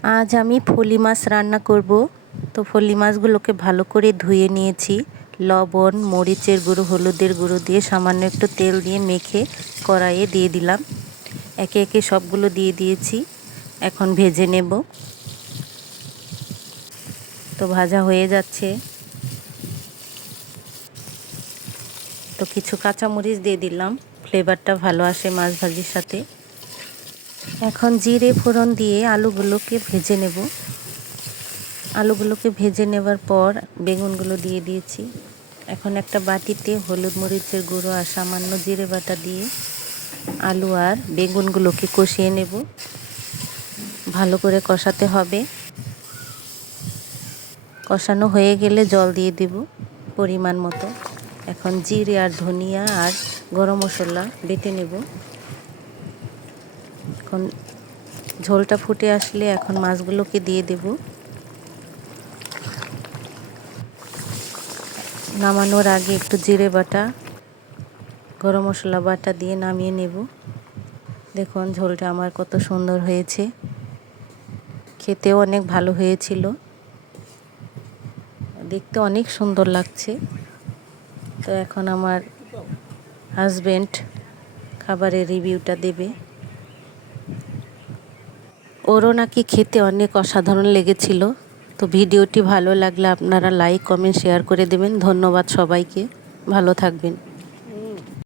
আজ আমি ফলি মাছ রান্না করব। তো ফলি মাছগুলোকে ভালো করে ধুয়ে নিয়েছি। লবণ, মরিচের গুঁড়ো, হলুদের গুঁড়ো দিয়ে সামান্য একটু তেল দিয়ে মেখে কড়াইয়ে দিয়ে দিলাম। একে একে সবগুলো দিয়ে দিয়েছি। এখন ভেজে নেব। তো ভাজা হয়ে যাচ্ছে। তো কিছু কাঁচামরিচ দিয়ে দিলাম, ফ্লেভারটা ভালো আসে মাছ ভাজির সাথে। এখন জিরে ফোড়ন দিয়ে আলুগুলোকে ভেজে নেব। আলুগুলোকে ভেজে নেবার পর বেগুনগুলো দিয়ে দিয়েছি। এখন একটা বাটিতে হলুদ মরিচের গুঁড়ো আর সামান্য জিরে বাটা দিয়ে আলু আর বেগুনগুলোকে কষিয়ে নেব। ভালো করে কষাতে হবে। কষানো হয়ে গেলে জল দিয়ে দেব পরিমাণ মতো। এখন জিরে আর ধনিয়া আর গরম মশলা বেটে নেব। এখন ঝোলটা ফুটে আসলে এখন মাছগুলোকে দিয়ে দেব। নামানোর আগে একটু জিরে বাটা, গরম মশলা বাটা দিয়ে নামিয়ে নেব। দেখুন ঝোলটা আমার কত সুন্দর হয়েছে, খেতেও অনেক ভালো হয়েছিল, দেখতে অনেক সুন্দর লাগছে। তো এখন আমার হাজবেন্ড খাবারের রিভিউটা দেবে। ওরও নাকি খেতে অনেক অসাধারণ লেগেছিল। তো ভিডিওটি ভালো লাগলে আপনারা লাইক, কমেন্ট, শেয়ার করে দেবেন। ধন্যবাদ সবাইকে, ভালো থাকবেন।